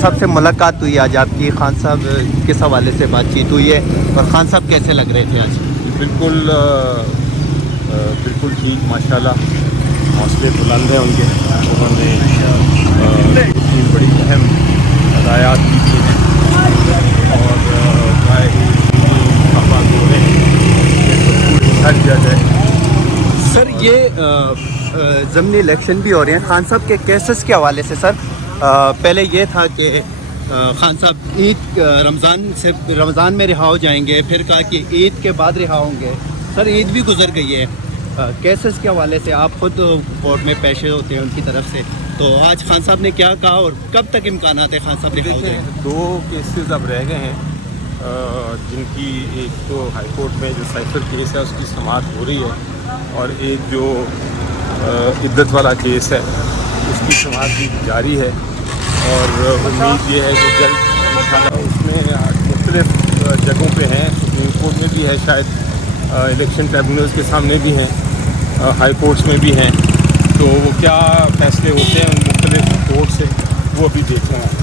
صاحب سے ملاقات ہوئی آج آپ کی، خان صاحب کس حوالے سے بات چیت ہوئی ہے اور خان صاحب کیسے لگ رہے تھے آج؟ بالکل بالکل ٹھیک، ماشاءاللہ حوصلے بلند ہیں ان کے. انہوں نے تین بڑی اہم ہدایات دی تھی ہیں اور انتخابات ہو رہے ہیں ہر جگہ. سر یہ ضمنی الیکشن بھی ہو رہے ہیں خان صاحب کے کیسز کے حوالے سے. سر پہلے یہ تھا کہ خان صاحب عید رمضان میں رہا ہو جائیں گے، پھر کہا کہ عید کے بعد رہا ہوں گے. سر عید بھی گزر گئی ہے، کیسز کے حوالے سے آپ خود کورٹ میں پیش ہوتے ہیں ان کی طرف سے، تو آج خان صاحب نے کیا کہا اور کب تک امکانات ہے خان صاحب رہا ہو جائیں؟ دو کیسز اب رہ گئے ہیں جن کی ایک تو ہائی کورٹ میں جو سائفر کیس ہے اس کی سماعت ہو رہی ہے، اور ایک جو عدت والا کیس ہے اس کی سماعت بھی جاری ہے. اور امید یہ ہے کہ جلد انشاءاللہ اس میں مختلف جگہوں پہ ہیں، سپریم کورٹ میں بھی ہے، شاید الیکشن ٹریبونلز کے سامنے بھی ہیں، ہائی کورٹس میں بھی ہیں. تو وہ کیا فیصلے ہوتے ہیں ان مختلف کورٹ سے وہ ابھی دیکھنا ہے.